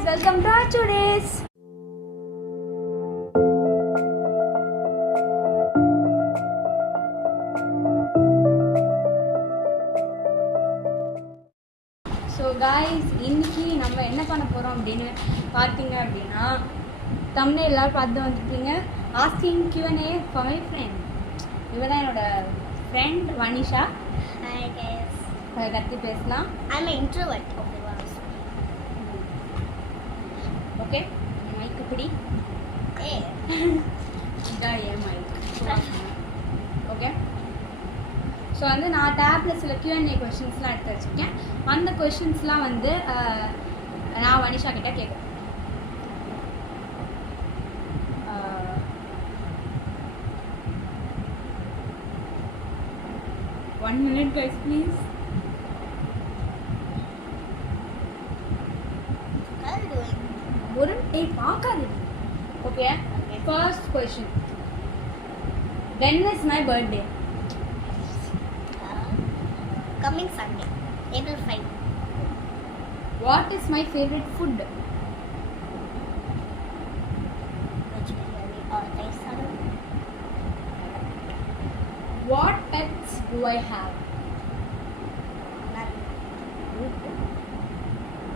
guys, welcome to our today's. So guys, இன்னைக்கு நம்ம என்ன பண்ண போறோம் அப்படினு பாத்தீங்க அப்படினா thumbnail எல்லாரும் பார்த்து வந்துட்டீங்க. Asking Q&A for my friend. இவதான் என்னோட friend வனிஷா. Hi guys. கத்தி பேசலாம். I'm an introvert. Okay, mic பிடி. இதான் என் மைக். ஓகே, ஸோ வந்து நான் டேப்பில் சில Q&A கொஷின்ஸ்லாம் எடுத்து வச்சுருக்கேன். அந்த கொஷின்ஸ்லாம் வந்து நான் வனிஷா கிட்ட கேட்குறேன். One minute guys, please. Okay, first question. When is my birthday? Coming Sunday, April 5. What is my favorite food? Veg biryani or rice salad. What pets do I have? None.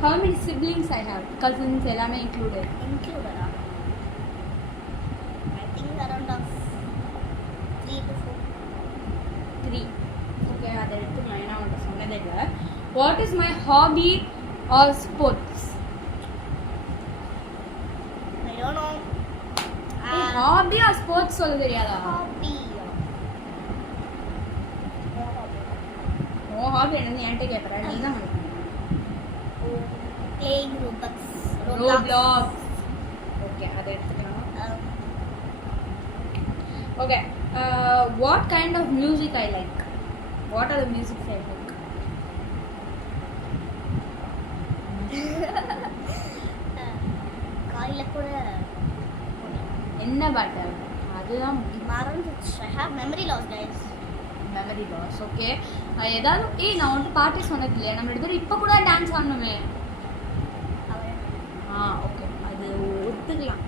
How many siblings I have? Cousins, எல்லாமே included. Included. I think around 3 to 4. 3. Okay, அதை எடுத்துக்கலாம். ஏன்னா உங்கள்கிட்ட சொன்னதே இல்லை. What is my hobby or sports? I don't know. Hobby or sports சொல்ல தெரியாதா? Hobby. ஓ hobby என்னன்னு என்கிட்ட கேட்குற, நீ தான் Playing Roblox. Roblox. Okay, அதை எடுத்துக்கலாம். Okay, what kind of music I like? What are the music I like? காலையில கூட என்ன பாட்டு? அதுதான் மறந்துச்சு. I have memory loss guys. Memory loss. Okay, ஏதாவது நான் வந்து பாட்டி சொன்னது இல்லையா, நம்ம எடுத்து இப்போ கூட டான்ஸ் ஆடணுமே. ஓகே, அது ஒத்துக்கலாம்.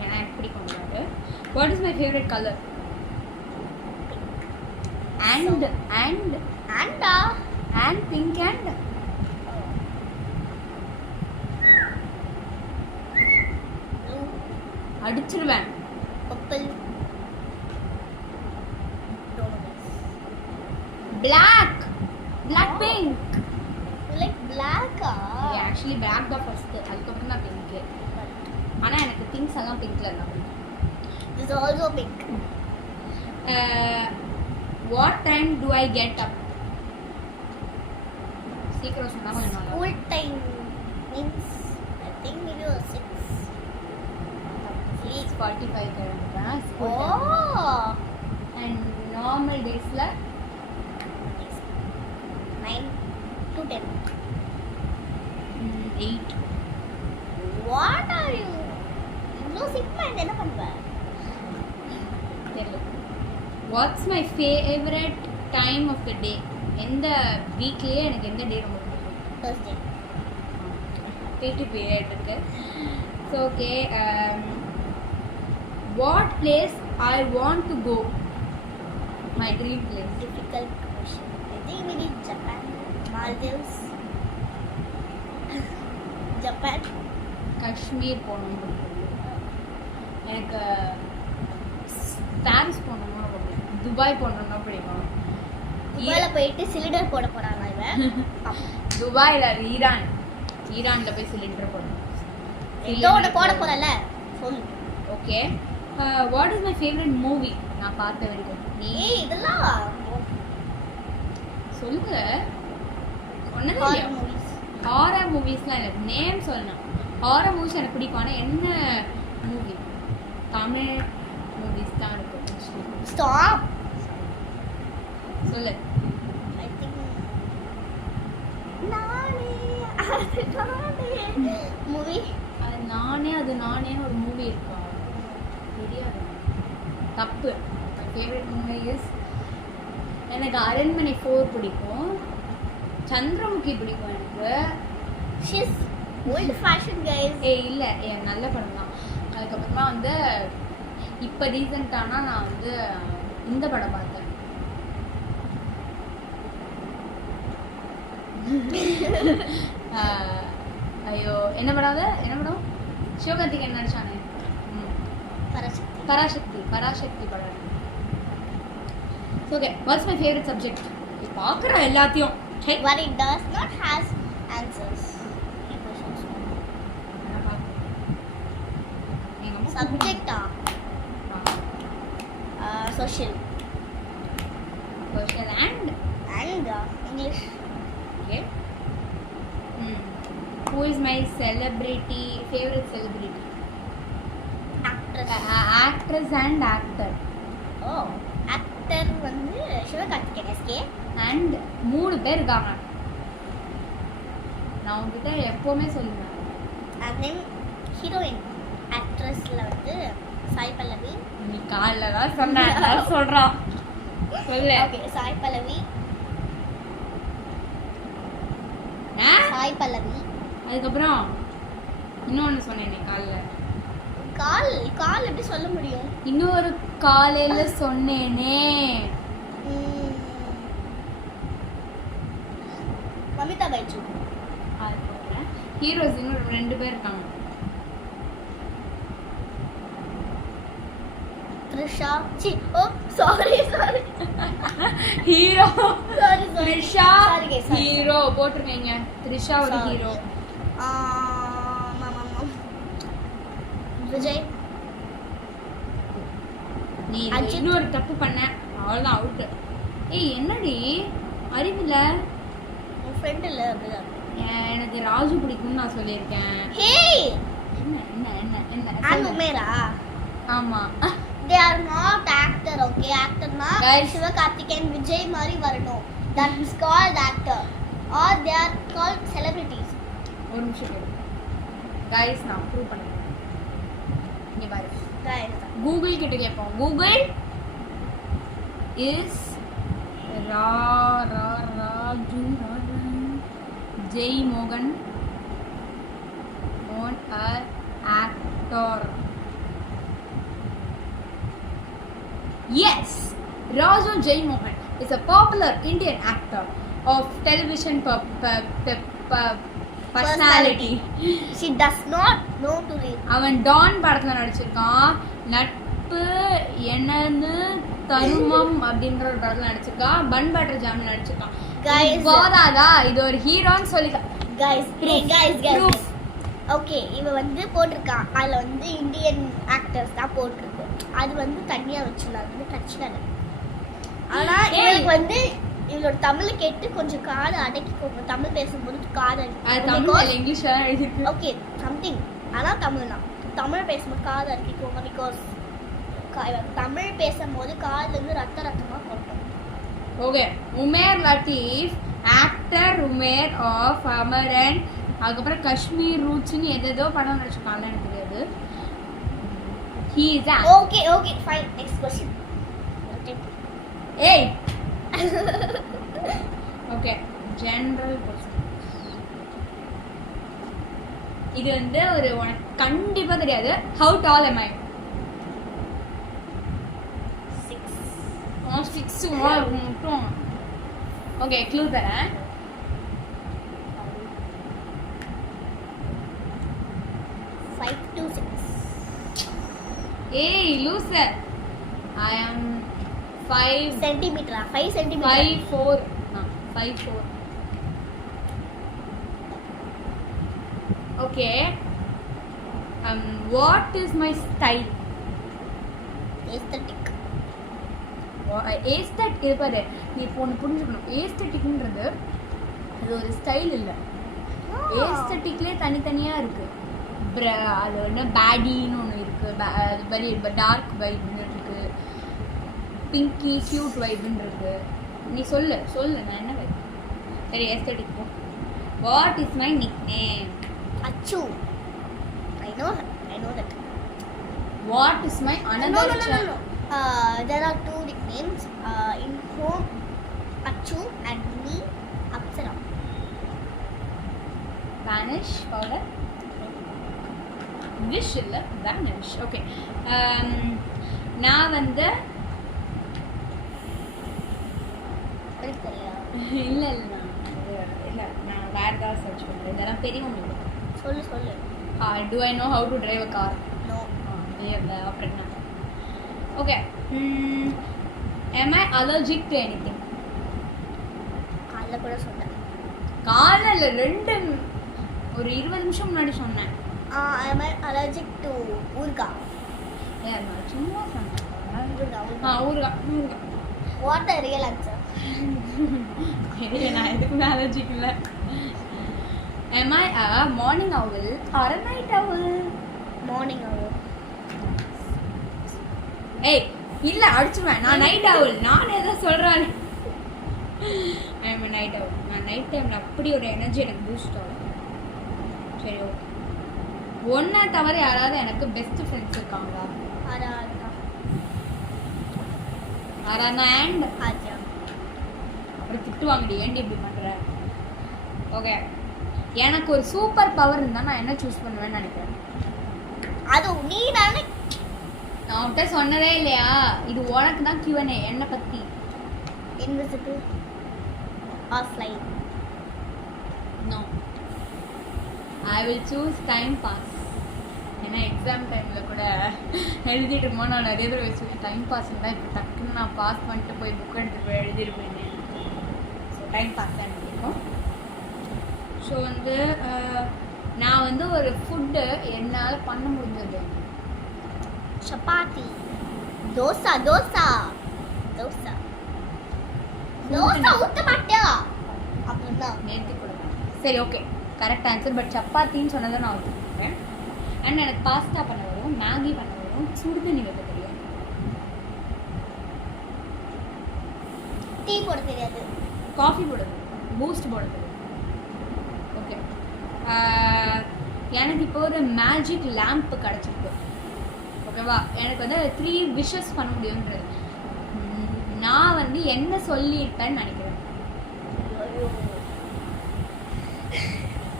ஏன்னா எனக்கு பிடிக்கும் அது. What is my favourite colour? And pink and அடிச்சிருவேன். purple. black pink. You like black? Actually black தான் ஃபர்ஸ்ட், அதுக்கப்புறம் தான் பிங்க். ஆனா எனக்கு திங்ஸ் எல்லாம் பிங்க்ல தான் பிடிக்கும். This is also pink. What time do I get up? சீக்கிரம் சொன்னா கொஞ்சம் நல்லா. School time means I think maybe 6:45 கிளம்புறேன். Oh. And normal daysல 9 to 10. 8. What are you? இவ்வளோ sick mind என்ன பண்ணுவ? தெரியல. What's my favorite time of the day? எந்த வீக்லயே எனக்கு எந்த டே ரொம்ப பிடிக்கும்? Thursday. PT period இருக்கு. So okay, what place I want to go? My dream place. Difficult question. I think maybe Japan, Maldives. Japan. Kashmir போகணும் பிடிக்கும். எனக்கு பாரிஸ் போகணும்னா ரொம்ப பிடிக்கும். துபாய் போகணும்னா பிடிக்கும். துபாயில போயிட்டு சிலிண்டர் போட போறாங்க இவன். துபாயில் அது ஈரானில் போய் சிலிண்டர் போடணும். இதோட போட போறல சொல்லு. Okay, what is my favourite movie நான் பார்த்த வரைக்கும்? நீ இதெல்லாம் சொல்லுங்க. சொன்னது ஹாரர் மூவிஸ்லாம் இல்லை, நேம் சொல்லணும். ஹாரர் மூவிஸ் எனக்கு பிடிக்கும். ஆனால் என்ன மூவி? தமிழ் மூவிஸ் தான் இருக்கும். ஸ்டாப். சொல்லு. ஐ திங்க் மூவி அது நானே ஒரு மூவி இருக்கா தெரியாது. தப்பு. மை ஃபேவரட் மூவி இஸ், எனக்கு அரண்மனை 4 பிடிக்கும், சந்திரமுகி பிடிக்கும் எனக்கு. She's volt fashion guys. இல்லை நல்ல படம் தான். அதுக்கப்புறமா வந்து இப்போ ரீசெண்டானா நான் வந்து இந்த படம் பார்த்தேன். ஐயோ என்ன படம் அது? என்ன படம்? சிவகார்த்திகேயன் நடிச்சானே. பராசக்தி படம். Okay, watts my favourite subject? பார்க்குற எல்லாத்தையும். But it does not has answers. Subject social and English. Okay. Who is my favorite celebrity? Actress and actor. Oh, actor வந்து சிவகார்த்திகேயன் SK. And 3 பேர் இருக்காங்க. நான் உங்ககிட்ட எப்பவுமே சொல்லுவேன். And then heroine actressல வந்து சாய் பல்லவி. நீ காலைல தான் சொன்னேன் சொல்றான். சொல்லு. Okay, சாய் பல்லவி. சாய் பல்லவி. அதுக்கப்புறம் இன்னொன்னு சொன்னேனே காலைல. கால் எப்படி சொல்ல முடியும்? இன்னொரு காலையில சொன்னேனே. மமிதா பைஜு. அதுக்கப்புறம் ஹீரோஸ் இன்னும் 2 பேர் இருக்காங்க. Trisha. Sorry hero. Sorry Trisha sorry. Hero போட்டுருவீங்க. த்ரிஷா ஒரு ஹீரோ. விஜய். நீ இன்னொரு தப்பு பண்ண அவ்வளோதான் அவுட். ஏய் என்னடி அறிவில்ல? உன் ஃப்ரெண்ட் இல்லை அப்படிதான். எனக்கு ராஜு பிடிக்கும்னு நான் சொல்லியிருக்கேன். ஹே என்ன என்ன என்ன என்ன அண்ட் உமேரா. ஆமா, they are not actor. Okay, actor na Sivakarthikeyan Vijay மாதிரி வரணும். That is called actor or they are called celebrities. ஒரு நிமிஷம் கேளு गाइस, நான் ப்ரூவ் பண்ணேன். இங்க பாரு guys, கூகுள் கிட்ட கேட்போம். கூகுள் இஸ் ராஜு ஜெய் மோகன் on a actor. Yes, Raju Jai Mohan is a popular Indian actor of television personality. She does not know to read. அவன் டான் படத்துல நடிச்சிருக்கான். நட்பு எனது தருமம் அப்படின்ற ஒரு படத்துல நடிச்சிருக்கான். பன் பட்டர் ஜாம் நடிச்சிருக்கான். Guys, போதாதா? இது ஒரு ஹீரோன்னு சொல்லிக்க. guys. ஓகே, இவ வந்து போட்டிருக்கான். அதில் வந்து இந்தியன் ஆக்டர்ஸ் தான் போட்டிருக்கு. அது வந்து தனியாக வச்சுருந்தாங்க, வந்து கட்சியில். ஆனால் இவளுக்கு வந்து இவளோட தமிழ் கேட்டு கொஞ்சம் காது அடக்கிக்கோங்க. தமிழ் பேசும்போது காது இங்கிலீஷ் ஓகே சம்திங், ஆனால் தமிழ் தான். தமிழ் பேசும்போது காது அடக்கிக்கோங்க. பிகாஸ் தமிழ் பேசும்போது காதுலேருந்து ரத்தமாக கொட்டும். Okay, Umair Lateef actor Umair of Amaran. அதுக்கப்புறம் காஷ்மீர் ரூட்ஸ்னு ஏதேதோ படம் நடிச்சிருக்காங்க, எனக்கு தெரியாது. He is a okay fine, next question. ஏய் ஓகே, ஜெனரல் क्वेश्चन. இது வந்து ஒரு உனக்கு கண்டிப்பா தெரியாது. How tall am I? 6 மட்டும். ஓகே, க்ளூ தரேன். 5 to 6. ஏய் loser, I am 5 centimeter. 5 centimeter. 5'4". 5'4". Okay. What is my style? Aesthetic. Aesthetic பாரு, நீ இப்போ ஒன்று புரிஞ்சுக்கணும். ஏஸ்தட்டிக்ன்றது அது ஒரு ஸ்டைல் இல்லை. ஏஸ்தட்டிக்லேயே தனித்தனியாக இருக்குது. அது என்ன பேடின்னு ஒன்று இருக்குது, வெரி டார்க் வைப்னு இருக்குது, பிங்கி க்யூட் வைப்னு இருக்குது. நீ சொல்லு நான் என்ன வைப்? சரி, ஏஸ்தட்டிக் போ. What is my nick name? Achu. I know that. What is my another? No. There are 2 nicknames. In home, Achu, and me, Apsara. Vanish powder wish இல்லை வேனிஷ். ஓகே, நான் வந்து இல்லை இல்லை இல்லை நான் வேறு ஏதாவது சர்ச் பண்ணுறேன். இதெல்லாம் பெரியவங்க. சொல்லு. Do I know how to drive a car? No. அப்புறம் என்ன? Okay, am I allergic to anything? காலைல கூட சொன்னேன். காலைல ஒரு 20 நிமிஷம் முன்னாடி சொன்னேன். am I allergic to ஊறுகாய்? ஏன் நான் சும்மா சொன்னேன். ஊறுகாய். What the real answer? இல்லை, நான் எதுக்குமே அலர்ஜிக் இல்லை. Am I a morning owl or a night owl? Morning owl. ஏய் இல்லை அடிச்சுவேன். நான் நைட் owl. நான் எதை சொல்கிறேன். I am a night owl. நான் நைட் டைமில் அப்படி ஒரு எனர்ஜி எனக்கு பூஸ்ட் ஆகும். சரி, ஓகே. ஒன்றா தவிர யாராவது எனக்கு பெஸ்ட் ஃப்ரெண்ட்ஸ் இருக்காங்களா? ஆரானா அண்ட் ஆஜா. அப்படி திட்டுவாங்கடி, ஏன்டி இப்படி பண்ணுற? ஓகே, எனக்கு ஒரு சூப்பர் பவர் இருந்தால் நான் என்ன சூஸ் பண்ணுவேன்னு நினைக்கிறேன். அது நீ தானே. நான் உன்கிட்ட சொன்னதே இல்லையா? இது உனக்கு தான் Q&A என்னை பற்றி. Invisible or fly? No, I will choose time pass. ஏன்னா எக்ஸாம் டைமில் கூட எழுதிட்டு இருக்கும்போது நான் நிறைய தடவை வச்சு டைம் பாஸ் இருந்தால் இப்போ டக்குன்னு நான் பாஸ் பண்ணிட்டு போய் புக் எடுத்துட்டு போய் எழுதிருப்பேன். ஸோ டைம் பாஸ் தான் பிடிக்கும். ஸோ வந்து நான் வந்து ஒரு ஃபுட்டு என்னால் பண்ண முடிஞ்சது சப்பாத்தி, தோசை. ஊத்த மாட்டியா? அப்படிதான் நேர்த்தி கொடுப்பேன். சரி, ஓகே, கரெக்ட் ஆன்சர். பட் சப்பாத்தின்னு சொன்னதை நான் ஒத்துக்கிறேன். அண்ட் எனக்கு பாஸ்தா பண்ண வரும், மேகி பண்ண வரும், சுடுதண்ணி வைக்க தெரியும். டீ போட தெரியாது, காஃபி போட தெரியும், பூஸ்ட் போட தெரியும். ஓகே, எனக்கு இப்போ ஒரு மேஜிக் லேம்ப் கிடச்சிருக்கு. ஓகேவா? எனக்கு வந்து 3 விஷஸ் பண்ண முடியுன்றது. நான் வந்து என்ன சொல்லியிருப்பேன்னு நினைக்கிறேன்.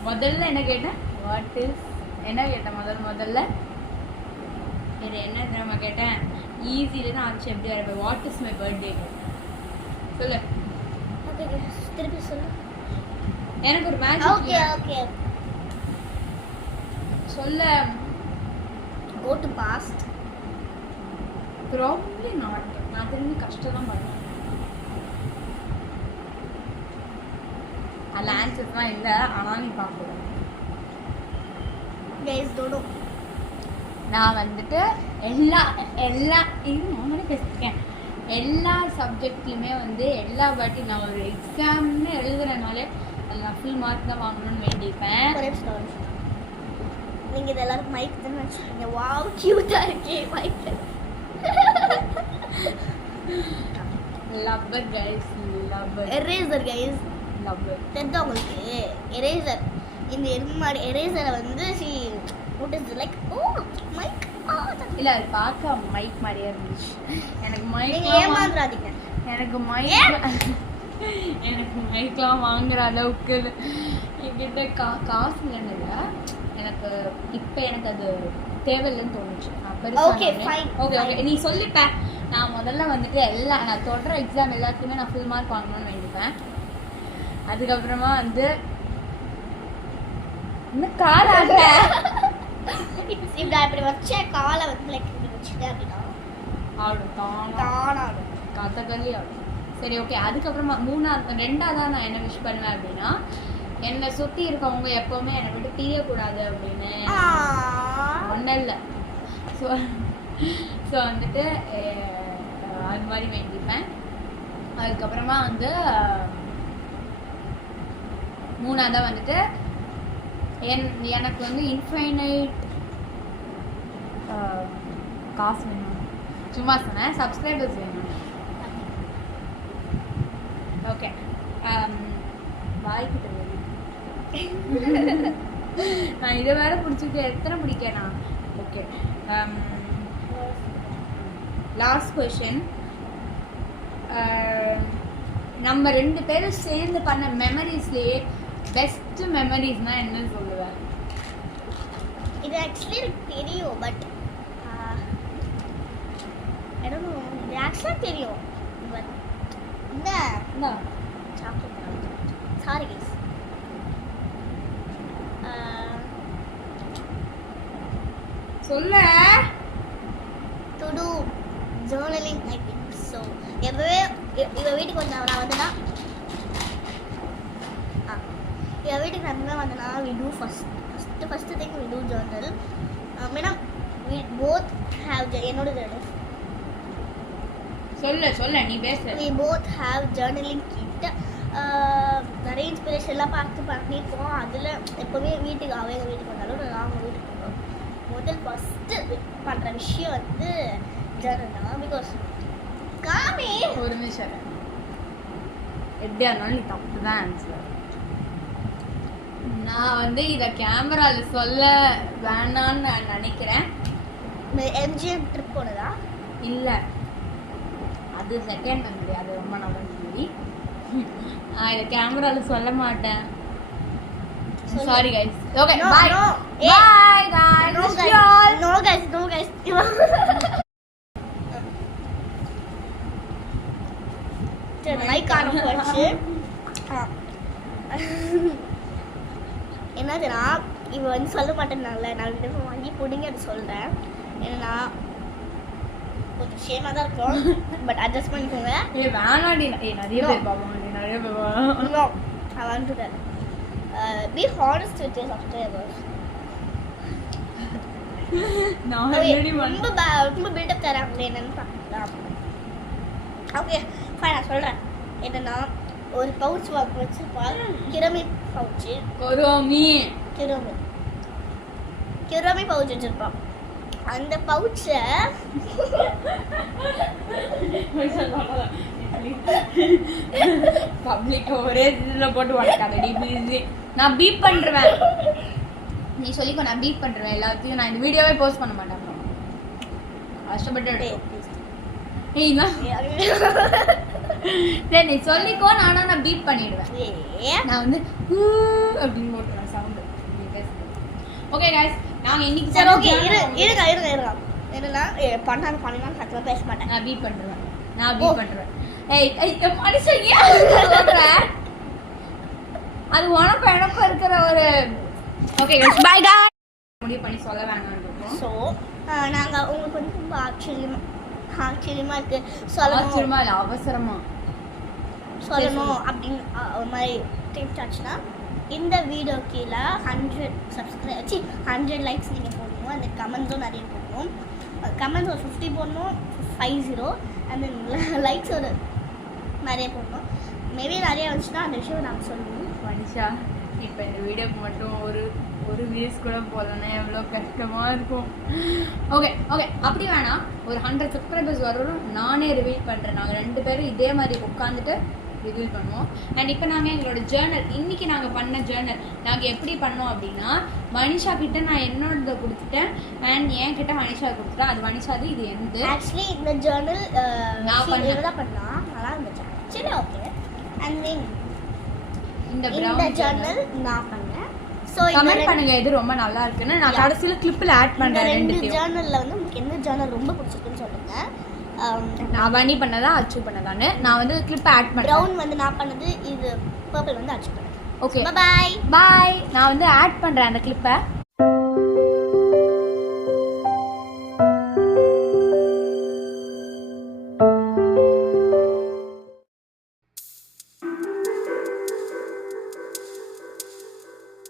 முதல்ல என்ன கேட்டேன்? வாட் இஸ் என்ன கேட்டேன்? முதல்ல இது என்ன தெரியுமா கேட்டேன்? ஈஸியில் தான் ஆச்சு. எப்படியா இருப்பேன்? வாட் இஸ் மை பர்த்டே சொல்லு. திருப்பி சொல்லு. எனக்கு ஒரு மேஜிக். ஓகே சொல்ல. go to past. Probably not. நான் திரும்பி கஷ்டம் தான் பண்ணுவேன். அதில் ஆன்சர்ஸ்லாம் இல்லை, ஆனால் நீ பார்க்கணும். நான் வந்துட்டு எல்லா நானே பேசியிருக்கேன். எல்லா சப்ஜெக்ட்லையுமே வந்து எல்லா வாட்டி நான் ஒரு எக்ஸாம்னு எழுதுறதுனாலே அதில் நான் ஃபுல் மார்க் தான் வாங்கணும்னு வேண்டியிருப்பேன். நீங்க இதெல்லாம் மைக் தான் வச்சிருக்கீங்க. வாவ், கியூட்டா இருக்கே mike. Lover guys, lover. Eraser guys, lover. தெரிஞ்சா உங்களுக்கு எரேசர். இந்த எருமாடி எரேசரை வந்து what is it like? Oh, mike. இல்ல அது பார்க்க மைக் மாதிரியே இருந்துச்சு. எனக்கு மைக் ஏமாந்துறாதீங்க. எனக்கு மைக்லாம் வாங்குற அளவுக்கு என்கிட்ட காசு இல்லைன்னு எனக்கு இப்போ எனக்கு அது தேவையில்லைன்னு தோணுச்சு. ஓகே நீ சொல்லிப்ப. நான் முதல்ல வந்துட்டு நான் தொடர எக்ஸாம் எல்லாத்துக்குமே நான் ஃபுல் மார்க் வாங்கணும்னு வேண்டிப்பேன். அதுக்கப்புறமா வந்து இன்னும் காலாக இப்படி வச்ச காலை வந்து லைக் இப்படி வச்சுட்டேன் அப்படின்னா ஆடும் தானாடும் கதகளி ஆடும். சரி, ஓகே. அதுக்கப்புறமா ரெண்டாவதாக நான் என்ன விஷ் பண்ணுவேன் அப்படின்னா, என்னை சுற்றி இருக்கவங்க எப்போவுமே என்னை விட்டு பிரியக்கூடாது அப்படின்னு ஒன்றும் இல்லை. ஸோ வந்துட்டு அது மாதிரி வேண்டிப்பேன். அதுக்கப்புறமா வந்து மூணாவதாக வந்துட்டு எனக்கு வந்து இன்ஃபைனைட் காசு வேணும். சும்மா சொன்னேன், சப்ஸ்கிரைபர்ஸ் வேணும். ஓகே, வாய்க்கிட்ட வேணும். நான் இதை வேற பிடிச்சிருக்கேன். எத்தனை பிடிக்கேன் நான்? Okay, last question. நம்ம 2 பேரும் சேர்ந்து பண்ண மெமரிஸ்லேயே பெஸ்ட் மெமரிஸ்னா என்ன சொல்லுவேன்? இது ஆக்சுவலி எனக்கு தெரியும் பட் ஐ டோன்ட் நோ. இது ஆக்சுவலா தெரியும் பட் இந்த இந்தா. Chocolate sorry guys. சொல்ல do do journaling I think so. எப்பவே இவ வீட்டுக்கு நான் வந்தேன்னா இவ வீட்டுக்கு நான் வந்தேன்னா we do first thing we do journal. Madam we both have என்னோட ஜர்னல். சொல்ல நீ பேசு. We both have journaling kit. நிறைய இன்ஸ்பிரேஷன்லாம் பண்ணியிருக்கோம். அதில் எப்போவுமே வீட்டுக்கு அவங்க வீட்டுக்கு வந்தாலும் நான் அவங்க வீட்டுக்கு போகிறோம். முதல் ஃபஸ்ட்டு பண்ணுற விஷயம் வந்து ஜர்னல் தான். பிகாஸ் காமி ஒரு நிமிஷம். எப்படியா இருந்தாலும் நீ தப்பு தான் ஆன்சர். நான் வந்து இதை கேமரால சொல்ல வேணான்னு நான் நினைக்கிறேன். எம்ஜிஎம் ட்ரிப் போனதா? இல்லை, அது செகண்ட் மெமரி. அது ரொம்ப நல்ல மெமரி. நான் இதை கேமரால சொல்ல மாட்டேன். Sorry guys. Okay bye. Bye guys. No guys. Like ஆன போச்சு. என்னதுன்னா இவ வந்து சொல்ல மாட்டேன்னால நான் விட வாங்கி பிடிங்க அது சொல்கிறேன். ஏன்னா கொஞ்சம் ஷேமாக தான் இருக்கும் பட் அட்ஜஸ்ட் பண்ணிக்கோங்க. வேணாடி. நிறைய பேர் பாப்பாங்க. நிறைய பேர் No, I want to tell. Be honest with your subscribers. நான் ஆல்ரெடி ரொம்ப பில்டப் தராங்களே என்னன்னு பார்க்கலாம். ஓகே ஃபைன், நான் சொல்கிறேன். என்னன்னா ஒரு பவுச் வாங்க வச்சுருப்பா. கிரமி பவுச்சு. கிரமி பவுச் வச்சுருப்பான். அந்த பவுச்சை பப்ளிக் ஒரே இதில் போட்டு வளர்க்காதடி ப்ளீஸ். நான் பீப் பண்ணுறேன். நீ சொல்லிக்கோ, நான் பீப் பண்ணுறேன் எல்லாத்தையும். நான் இந்த வீடியோவே போஸ்ட் பண்ண மாட்டேன். கஷ்டப்பட்டு சரி நீ சொல்லிக்கோ. நான் பீப் பண்ணிடுவேன். நான் வந்து அப்படின்னு போட்டுருவேன் சவுண்டு. ஓகே கைஸ், நாங்கள் இன்னைக்கு சரி ஓகே இருங்க. என்னன்னா பண்ணாலும் சத்தியமாக பேச மாட்டேன். நான் பீப் பண்ணுறேன். ஏய் மனுஷன் ஏன் சொல்கிறேன்? அது உனக்கும் எனக்கும் இருக்கிற ஒரு ஓகே பை காய் முடிவு பண்ணி சொல்ல வேணாம். ஸோ நாங்கள் உங்களுக்கு வந்து ரொம்ப ஆச்சரியமாக இருக்குது. ஆச்சரியமா இல்லை, அவசரமா சொல்லணும் அப்படின்னு ஒரு மாதிரி தெரிஞ்சாச்சுன்னா இந்த வீடியோ கீழே 100 லைக்ஸ் நீங்கள் போடணும். அந்த கமெண்ட்ஸும் நிறைய போடணும். கமெண்ட்ஸ் ஒரு 50 போடணும், 50 அண்ட் தென் லைக்ஸ் ஒரு நிறைய போடணும். மேபி நிறைய வந்துச்சுன்னா அந்த விஷயம் நாங்கள் சொல்லணும். மனுஷா இப்போ இந்த வீடியோக்கு மட்டும் ஒரு வியூஸ் கூட போடலன்னா எவ்வளோ கஷ்டமாக இருக்கும். ஓகே அப்படி வேணாம். ஒரு 100 சப்ஸ்கிரைபர்ஸ் வரும் நானே ரிவீல் பண்ணுறேன். நாங்கள் 2 பேரும் இதே மாதிரி உட்காந்துட்டு ரிவீல் பண்ணுவோம். அண்ட் இப்போ நாங்கள் எங்களோட ஜேர்னல் இன்றைக்கி நாங்கள் பண்ண ஜேர்னல் நாங்கள் எப்படி பண்ணோம் அப்படின்னா, மனிஷா கிட்ட நான் என்னோட கொடுத்துட்டேன் அண்ட் என் கிட்ட மனிஷா கொடுத்துட்டேன். அது மனிஷாது, இது எந்த ஆக்சுவலி இந்த ஜேர்னல் நான் பண்ணலாம் நல்லா இருந்துச்சு. சரி ஓகே. அண்ட் தென் இந்த ஜேர்னல் நான் பண்ணேன். ஸோ கமெண்ட் பண்ணுங்க எது ரொம்ப நல்லா இருக்குன்னு. நான் கடைசியில் கிளிப்பில் ஆட் பண்ணுறேன். 2 ஜேர்னலில் வந்து உங்களுக்கு எந்த ஜேர்னல் ரொம்ப பிடிச்சிருக்குன்னு சொல்லுங்கள். நான் வனி பண்ணதா அச்சு பண்ணதான்னு நான் வந்து கிளிப் ஆட் பண்ணுறேன். ப்ரௌன் வந்து நான் பண்ணது, இது பர்பிள் வந்து அச்சு பண்ணேன். ஓகே பாய் பாய். நான் வந்து ஆட் பண்ணுறேன் அந்த கிளிப்பை.